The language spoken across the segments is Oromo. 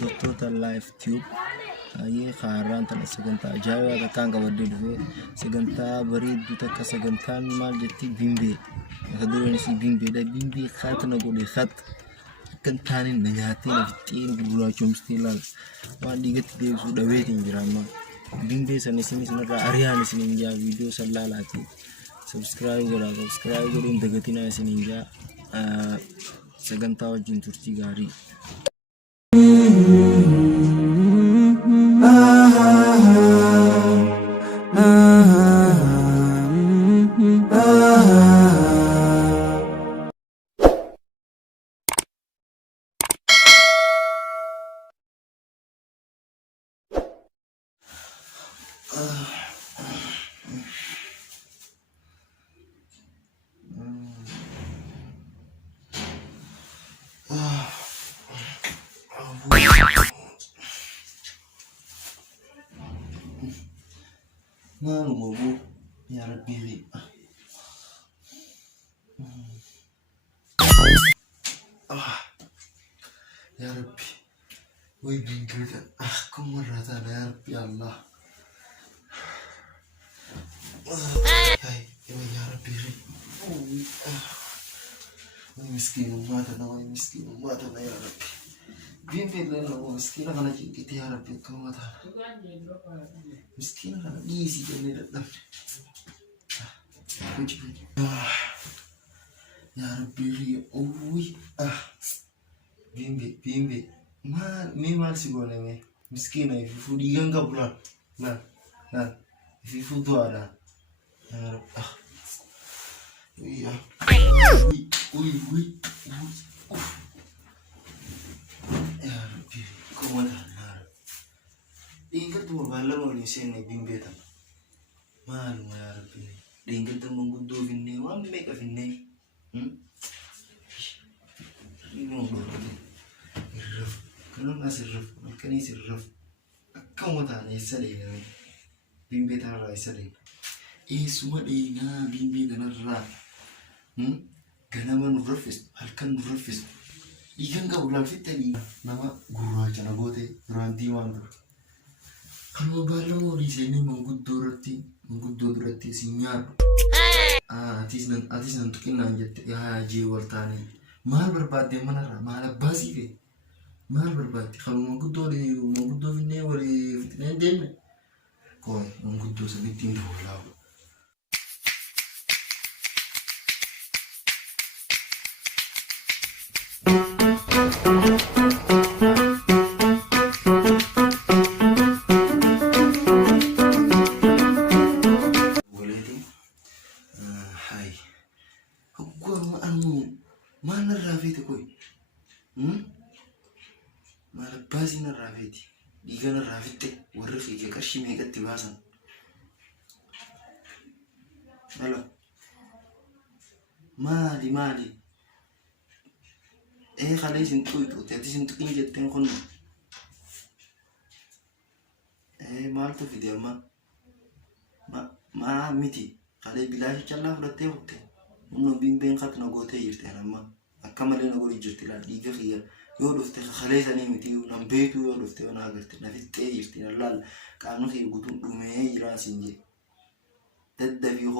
hordoftoota live tube ayee kaaraan tan sagantaa ajaa'ibaa takkaan qabadde dhufe sagantaa bareedduu takka sagantaan maal jetti bimbee mata dureen isii bimbeedha. Bimbee kaatana godhe kat akkan taanin na nyaattee na fixxeen gurguraachomstee laal waan dhiigatti deebisuu dhabeetiin jira amma bimbee san isinirraa ariyaan isinin jaa viidiyoo san laalaati subscribe godhuun dagatinaa isinin jaa sagantaa wajjin turtii gaarii. Malu mau ya Rabbi, ya Rabbi, woi bingkir aku merata ya Rabbi Allah, ya Rabbi, woi miskin umat ya Rabbi. Bimbing lah lo miskin akan aja kita harap itu mata miskin akan isi jadi datang ya Rabbi bimbing mal sih gue nih miskin aja fifu digang gak pulang nah fifu tuh ada ya Rabbi iya ya Rabbi, kau mana? Ingat tuh malam mau nisen nih bimbing tam, malu ya Rabbi. Ingat tuh menggudo finne, mana mereka finne? Ini mau berapa? Irraf, kalau nggak sirraf, makan ini sirraf. Kau mau tanya sedih nih, bimbing taruh sedih. Semua dina bimbing karena rah, karena menurfis, halkan menurfis. Ikan kau bilang fit tadi nama guru aja na bote ranti wantu kalau bala mau di sini menggudo roti sinyal atis nantukin lanjut ya haji wartani mal berbati mana ra mal basi fe mal berbati kalau menggudo ini wali fitnen den koi menggudo sebitin dolau mana Rafiti koi mana basi na Rafiti diga na Rafiti warri fi kashi me gatti basan halo mali khalay sintu itu tadi sintu kini jetten kon mal tu video ma miti khalay bilashi challa fudate hotte uno bimbing kat na gote yirte nama akamale na gori jirti la diga khiya yo dofte khalay sani miti nam betu yo dofte na garte na fitte yirti na lal kanu khi gutun dume yira sinje daddafi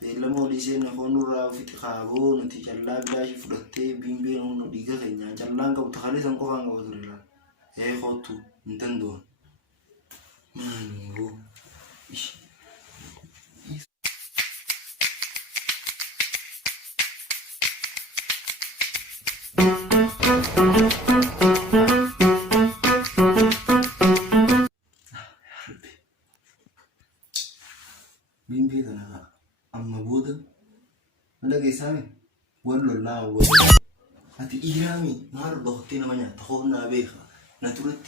bella mo di sene khonu ra fit khabo nanti challa bilashi fudate bimbing uno diga khenya challa ka utakhalay san ko khanga wadurila khotu ntendo manu ish bimbing tanah amma boda ada kisahnya wallo la ati irami mar dohti namanya takhona beha naturat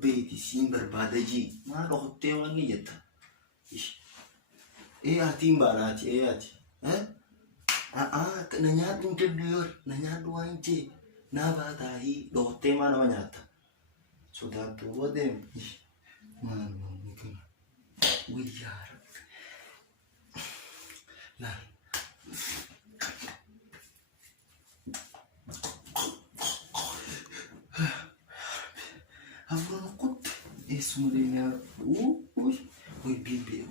beiti sim berbadaji mar dohti wani jetta ish ati imbarati ati Na nyaadhu hin danda'u na nyaadhu waan jee naa baataahii dhootee maa nama nyaata sodaattu yoo deemu maaluma kana wayyaa laal hafuura kutte eessuma deemee way bimbee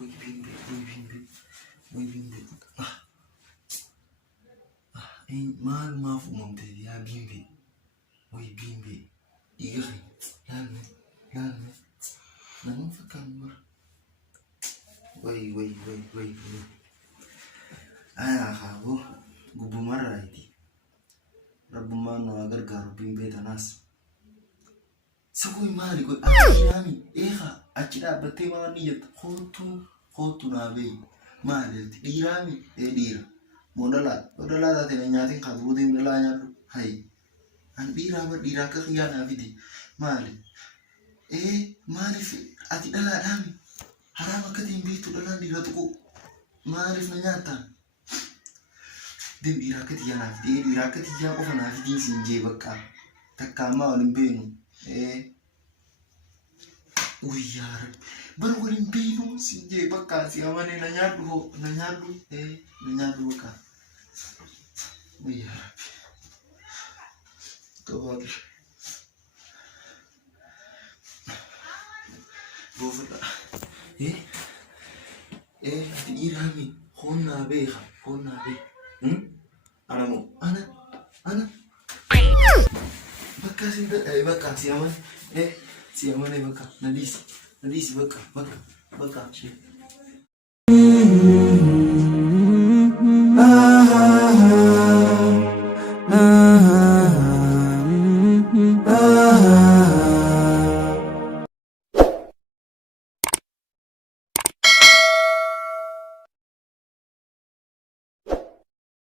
maalumaaf uumamte yaa bimbee way bimbee dhiirri laalme nama fakkaan mara way ayaa kaaboo gubbumarraayiti rabbummaan nama gargaaru bimbee tanaas sabui maali kun achi achi dhaabbattee waan ni jettu kootu naa beeyi maali dhiiraami dhiira modalaa taate na nyaatiin kan buutiin dhalaa nyaadhu hayi an dhiiraa akka xiyyaa naa fidi maali maaliif ati dhalaadhaami haraam akkatiin beektu dhalaan dhiira tuqu maaliif na nyaattaan dhiiraa akka xiyyaa naa fidi dhiiraa akka xiyyaa qofa naa fidiin siin jee bakka takkaammaa waliin beenu uyyaa rabbi bara waliin beenu siin jee bakka si amane na nyaadhu bakka uyyaa rabbi kabaaqir boofadha ati dhiiraami hoonnaa beeka anamoo ana bakka si amane si amane bakka nadisi bakka